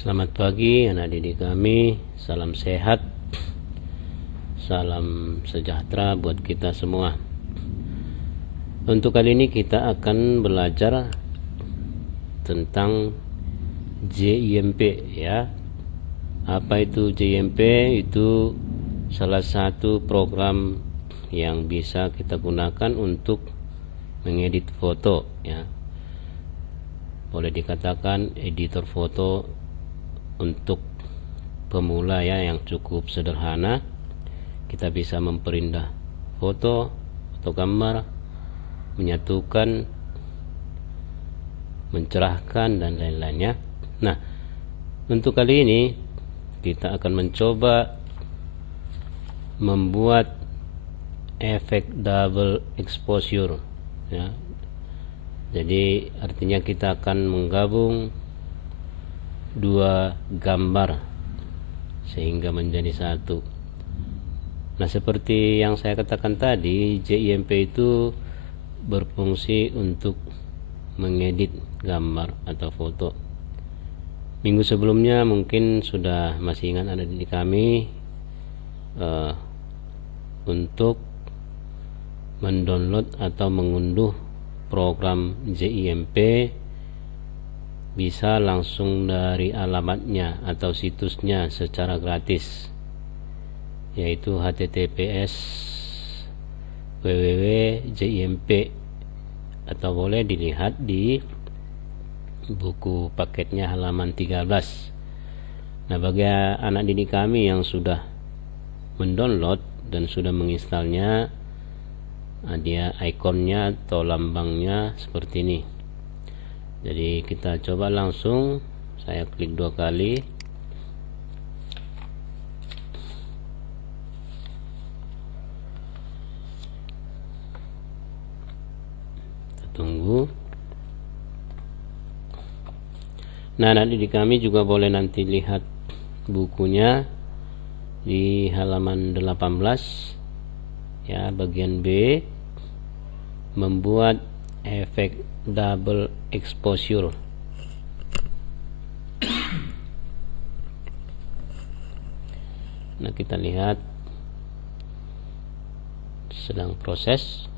Selamat pagi anak didik kami, salam sehat, salam sejahtera buat kita semua. Untuk kali ini kita akan belajar tentang JIMP ya. Apa itu JIMP? Itu salah satu program yang bisa kita gunakan untuk mengedit foto ya. Boleh dikatakan editor foto untuk pemula ya, yang cukup sederhana. Kita bisa memperindah foto atau gambar, menyatukan, mencerahkan dan lain-lainnya. Nah, untuk kali ini kita akan mencoba membuat efek double exposure ya. Jadi artinya kita akan menggabung dua gambar sehingga menjadi satu. Nah, seperti yang saya katakan tadi, JIMP itu berfungsi untuk mengedit gambar atau foto. Minggu sebelumnya mungkin sudah masih ingat ada di kami untuk mendownload atau mengunduh program JIMP. Bisa langsung dari alamatnya atau situsnya secara gratis, yaitu https://www.jimp, atau boleh dilihat di buku paketnya halaman 13. Nah, bagi anak didik kami yang sudah mendownload dan sudah menginstalnya, dia ikonnya atau lambangnya seperti ini. Jadi kita coba langsung, saya klik 2 kali. Kita tunggu. Nah, nanti di kami juga boleh nanti lihat bukunya di halaman 18 ya, bagian B, membuat efek double exposure. Nah, kita lihat sedang proses.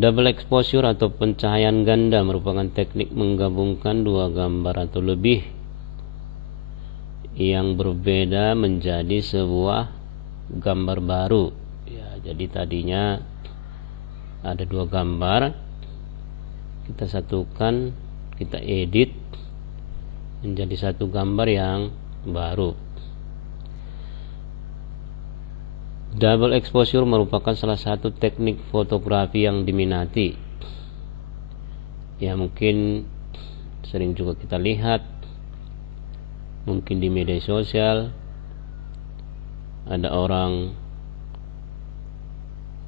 Double exposure atau pencahayaan ganda merupakan teknik menggabungkan dua gambar atau lebih yang berbeda menjadi sebuah gambar baru ya. Jadi tadinya ada dua gambar, kita satukan, kita edit menjadi satu gambar yang baru. Double exposure merupakan salah satu teknik fotografi yang diminati ya, mungkin sering juga kita lihat mungkin di media sosial. Ada orang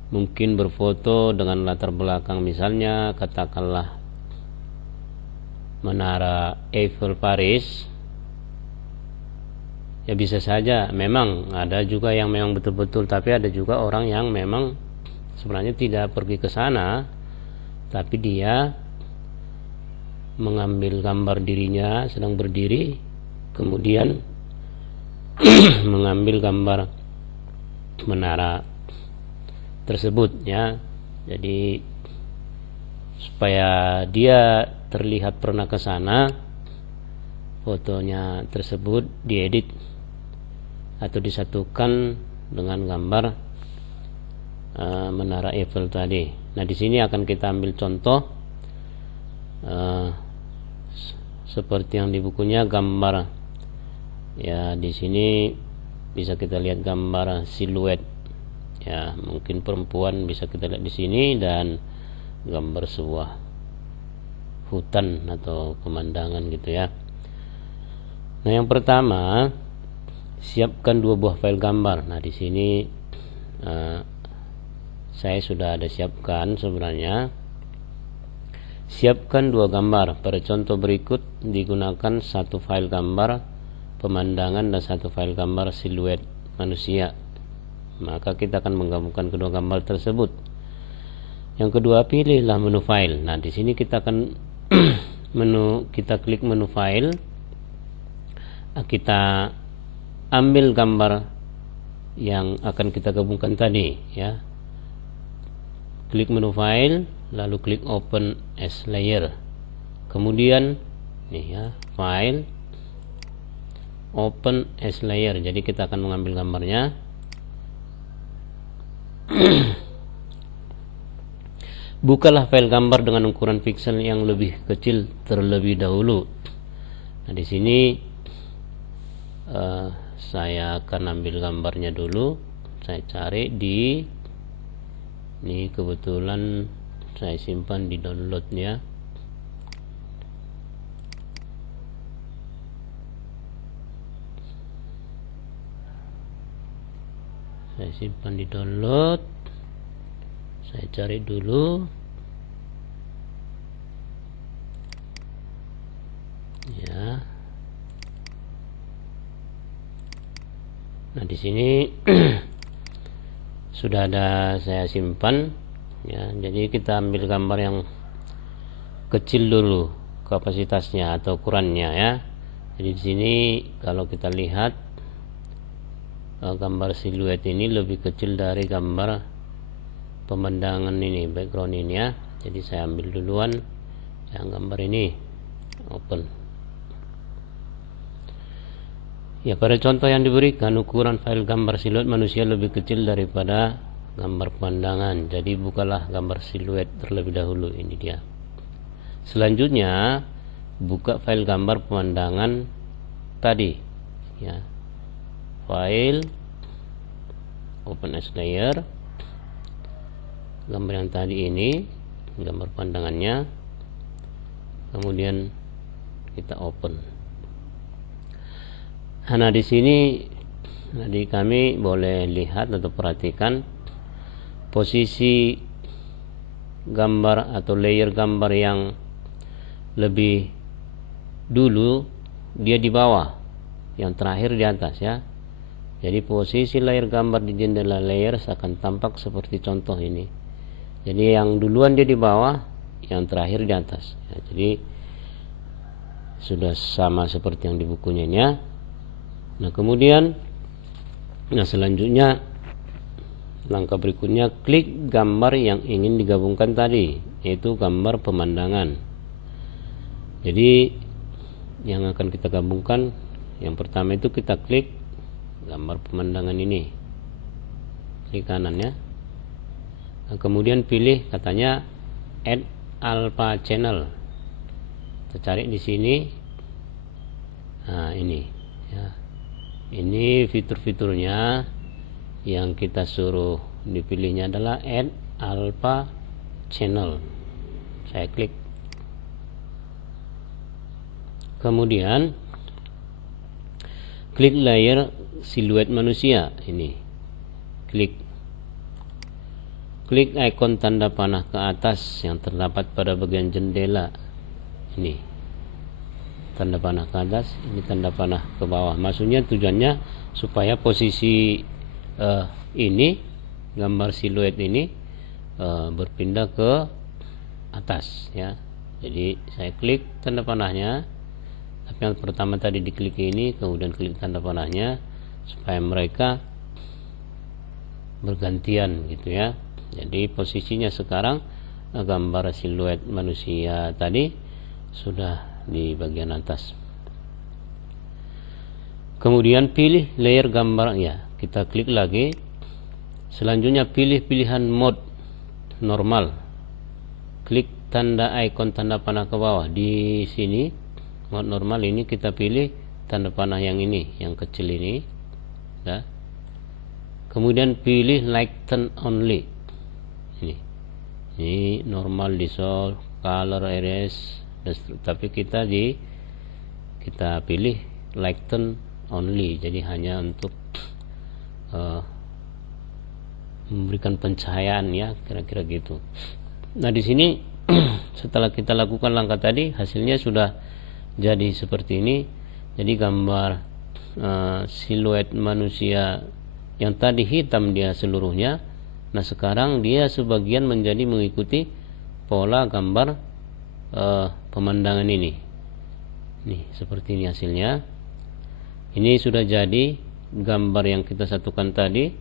mungkin berfoto dengan latar belakang, misalnya katakanlah Menara Eiffel Paris ya. Bisa saja memang ada juga yang memang betul-betul, tapi ada juga orang yang memang sebenarnya tidak pergi ke sana, tapi dia mengambil gambar dirinya sedang berdiri, kemudian mengambil gambar menara tersebut ya. Jadi supaya dia terlihat pernah ke sana, fotonya tersebut diedit atau disatukan dengan gambar Menara Eiffel tadi. Nah, di sini akan kita ambil contoh seperti yang di bukunya, gambar ya. Di sini bisa kita lihat gambar siluet ya, mungkin perempuan bisa kita lihat di sini, dan gambar sebuah hutan atau pemandangan gitu ya. Nah, yang pertama, siapkan dua buah file gambar. Nah, di sini saya sudah ada siapkan sebenarnya. Siapkan dua gambar. Pada contoh berikut digunakan satu file gambar pemandangan dan satu file gambar siluet manusia. Maka kita akan menggabungkan kedua gambar tersebut. Yang kedua, pilihlah menu file. Nah, di sini kita akan kita klik menu file, kita ambil gambar yang akan kita gabungkan tadi, ya. Klik menu file, lalu klik open as layer. Kemudian nih ya, file, open as layer. Jadi kita akan mengambil gambarnya. Bukalah file gambar dengan ukuran pixel yang lebih kecil terlebih dahulu. Nah, di sini saya akan ambil gambarnya dulu. Saya cari di ini, kebetulan saya simpan di downloadnya. Saya simpan di download. Saya cari dulu. Ya. Nah, di sini sudah ada saya simpan, ya. Jadi kita ambil gambar yang kecil dulu kapasitasnya atau ukurannya, ya. Jadi di sini kalau kita lihat gambar siluet ini lebih kecil dari gambar pemandangan ini, background ini, ya. Jadi saya ambil duluan yang gambar ini, open. Ya, pada contoh yang diberikan ukuran file gambar siluet manusia lebih kecil daripada gambar pemandangan. Jadi bukalah gambar siluet terlebih dahulu, ini dia. Selanjutnya buka file gambar pemandangan tadi, ya. File, open as layer, gambar yang tadi ini, gambar pandangannya, kemudian kita open. Nah, di sini tadi kami boleh lihat atau perhatikan posisi gambar atau layer gambar yang lebih dulu dia di bawah, yang terakhir di atas, ya. Jadi posisi layer gambar di jendela layer akan tampak seperti contoh ini. Jadi yang duluan dia di bawah, yang terakhir di atas, ya. Jadi sudah sama seperti yang di bukunya, ya. Nah, kemudian selanjutnya langkah berikutnya klik gambar yang ingin digabungkan tadi, yaitu gambar pemandangan. Jadi yang akan kita gabungkan, yang pertama itu kita klik gambar pemandangan ini, klik kanan, ya. Nah, kemudian pilih katanya add alpha channel. Kita cari di sini. Nah, ini, ya. Ini fitur-fiturnya. Yang kita suruh dipilihnya adalah add alpha channel. Saya klik. Kemudian klik layer siluet manusia ini. Klik ikon tanda panah ke atas yang terdapat pada bagian jendela. Ini tanda panah ke atas, ini tanda panah ke bawah. Maksudnya tujuannya supaya posisi ini gambar siluet ini berpindah ke atas, ya. Jadi saya klik tanda panahnya, tapi yang pertama tadi diklik ini, kemudian klik tanda panahnya supaya mereka bergantian, gitu, ya. Jadi posisinya sekarang gambar siluet manusia tadi sudah di bagian atas. Kemudian pilih layer gambar, ya. Kita klik lagi. Selanjutnya pilih pilihan mode normal. Klik tanda ikon tanda panah ke bawah. Di sini mode normal ini kita pilih tanda panah yang ini, yang kecil ini, ya. Kemudian pilih lighten only. Ini normal, dissolve, color, erase, tapi kita pilih lighten only. Jadi hanya untuk memberikan pencahayaan, ya, kira-kira gitu. Nah, di sini setelah kita lakukan langkah tadi, hasilnya sudah jadi seperti ini. Jadi gambar siluet manusia yang tadi hitam dia seluruhnya, nah sekarang dia sebagian menjadi mengikuti pola gambar pemandangan ini. Nih, seperti ini hasilnya. Ini sudah jadi gambar yang kita satukan tadi,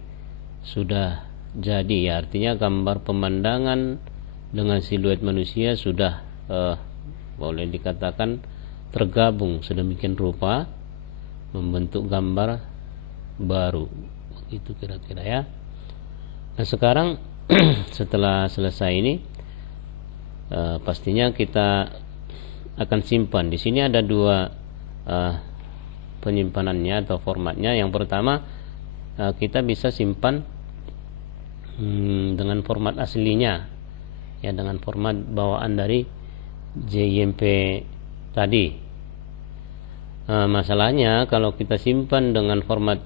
sudah jadi ya, artinya gambar pemandangan dengan siluet manusia sudah boleh dikatakan tergabung sedemikian rupa membentuk gambar baru. Itu kira-kira ya. Nah sekarang setelah selesai ini pastinya kita akan simpan. Di sini ada dua penyimpanannya atau formatnya. Yang pertama kita bisa simpan dengan format aslinya ya, dengan format bawaan dari JIMP tadi. Masalahnya kalau kita simpan dengan format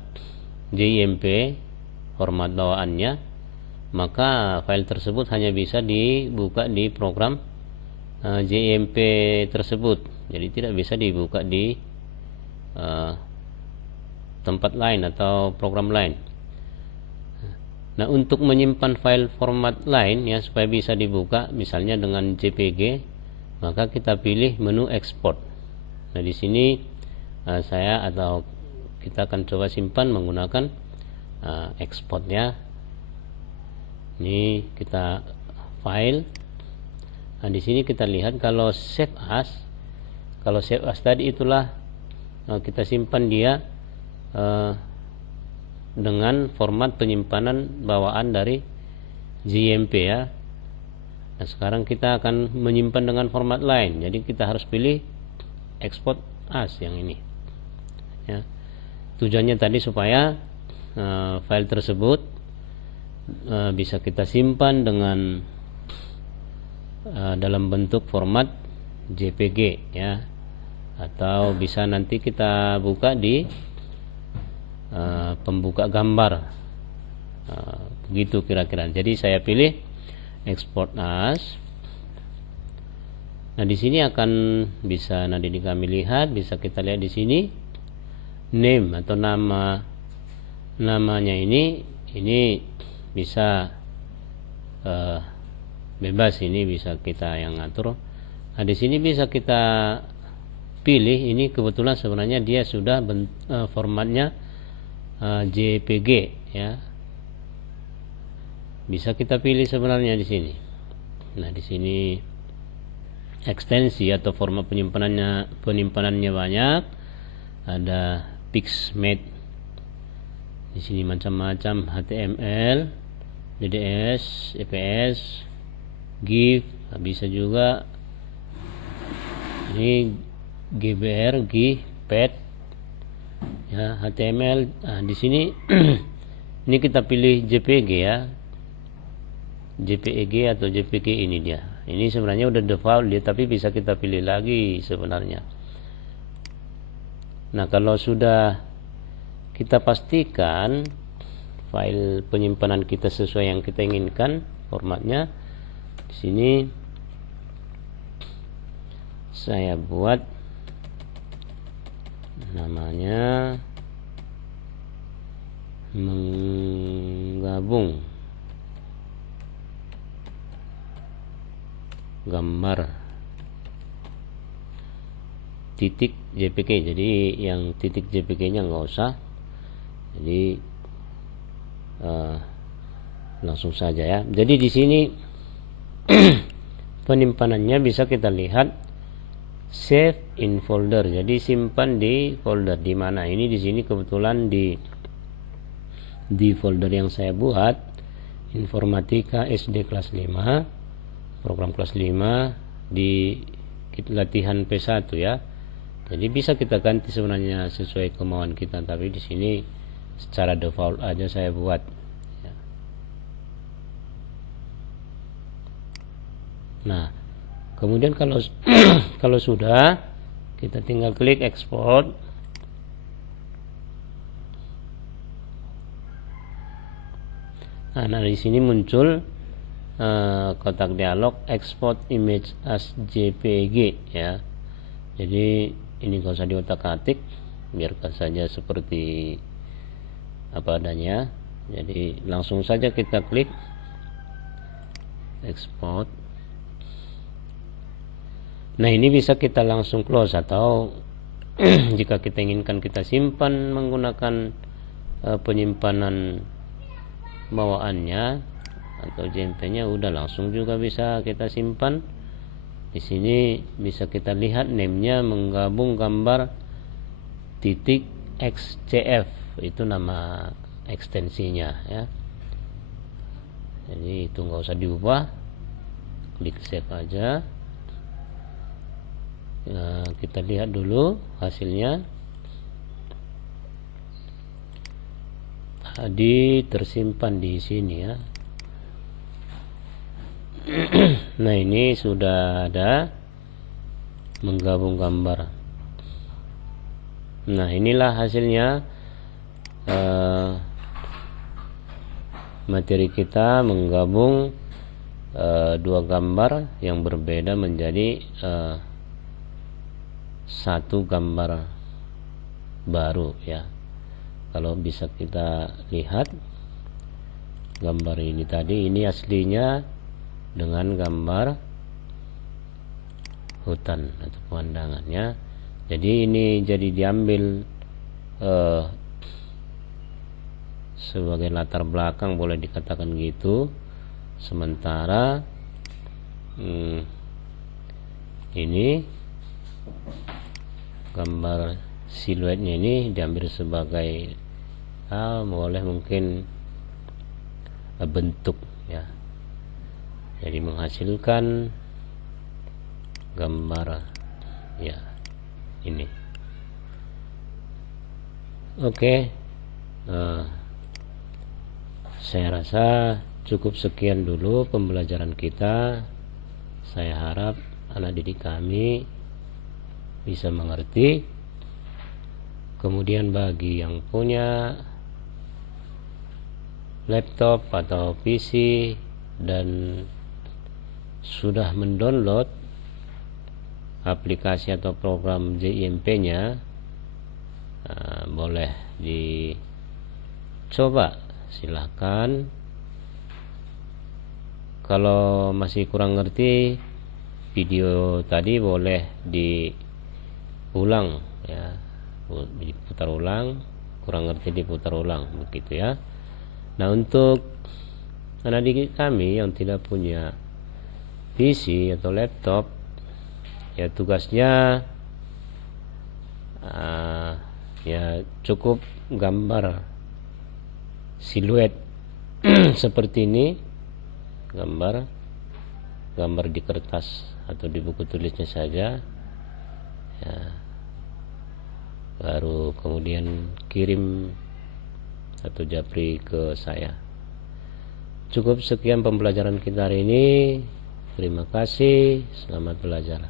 JIMP, format bawaannya, maka file tersebut hanya bisa dibuka di program JIMP tersebut, jadi tidak bisa dibuka di tempat lain atau program lain. Nah untuk menyimpan file format lain ya supaya bisa dibuka misalnya dengan JPG, maka kita pilih menu export. Nah di sini saya atau kita akan coba simpan menggunakan export ya. Ini kita file. Nah di sini kita lihat kalau save as, tadi itulah kita simpan dia dengan format penyimpanan bawaan dari JIMP ya. Nah sekarang kita akan menyimpan dengan format lain, jadi kita harus pilih export as yang ini ya. Tujuannya tadi supaya file tersebut bisa kita simpan dengan dalam bentuk format JPG ya, atau bisa nanti kita buka di pembuka gambar, begitu kira-kira. Jadi saya pilih export as. Nah di sini akan bisa nanti kami lihat, bisa kita lihat di sini name atau namanya ini bisa bebas, ini bisa kita yang ngatur. Nah di sini bisa kita pilih, ini kebetulan sebenarnya dia sudah formatnya JPG ya, bisa kita pilih sebenarnya di sini. Nah di sini ekstensi atau format penyimpanannya banyak, ada Pixmate di sini macam-macam, HTML, DDS, EPS, GIF, bisa juga ini GBR, GIF, PET ya, HTML. Nah, di sini ini kita pilih JPG ya, JPEG atau JPG ini dia. Ini sebenarnya udah default dia, tapi bisa kita pilih lagi sebenarnya. Nah kalau sudah kita pastikan file penyimpanan kita sesuai yang kita inginkan formatnya, di sini saya buat namanya menggabung gambar titik JPG. Jadi yang titik JPG nya nggak usah, jadi langsung saja ya. Jadi di sini penyimpanannya bisa kita lihat save in folder, jadi simpan di folder di mana. Ini di sini kebetulan di folder yang saya buat Informatika SD kelas 5, program kelas 5 di latihan P1 ya. Jadi bisa kita ganti sebenarnya sesuai kemauan kita, tapi di sini secara default aja saya buat ya. Nah kemudian kalau kalau sudah, kita tinggal klik export. Nah di sini muncul kotak dialog export image as JPG ya. Jadi ini nggak usah diotak-atik, biarkan saja seperti apa adanya. Jadi langsung saja kita klik export. Nah ini bisa kita langsung close atau Jika kita inginkan kita simpan menggunakan penyimpanan bawaannya atau JMP-nya, udah langsung juga bisa kita simpan. Di sini bisa kita lihat name-nya menggabung gambar .xcf, itu nama ekstensinya ya. Jadi itu nggak usah diubah, klik save aja. Ya, kita lihat dulu hasilnya. Tadi tersimpan di sini ya. Nah, ini sudah ada menggabung gambar. Nah, inilah hasilnya. Materi kita menggabung dua gambar yang berbeda menjadi satu gambar baru ya. Kalau bisa kita lihat gambar ini tadi, ini aslinya dengan gambar hutan atau pemandangannya. Jadi ini jadi diambil sebagai latar belakang, boleh dikatakan gitu. Sementara ini gambar siluetnya ini diambil sebagai boleh mungkin bentuk ya. Jadi menghasilkan gambar ya ini. Oke. Saya rasa cukup sekian dulu pembelajaran kita. Saya harap anak didik kami bisa mengerti. Kemudian bagi yang punya laptop atau PC dan sudah mendownload aplikasi atau program JIMP-nya, boleh dicoba, silahkan. Kalau masih kurang ngerti video tadi, boleh diulang ya, diputar ulang. Kurang ngerti diputar ulang, begitu ya. Nah, untuk anak didik kami yang tidak punya PC atau laptop, ya tugasnya ya cukup gambar siluet seperti ini, gambar di kertas atau di buku tulisnya saja ya, baru kemudian kirim atau japri ke saya. Cukup sekian pembelajaran kita hari ini. Terima kasih, selamat belajar.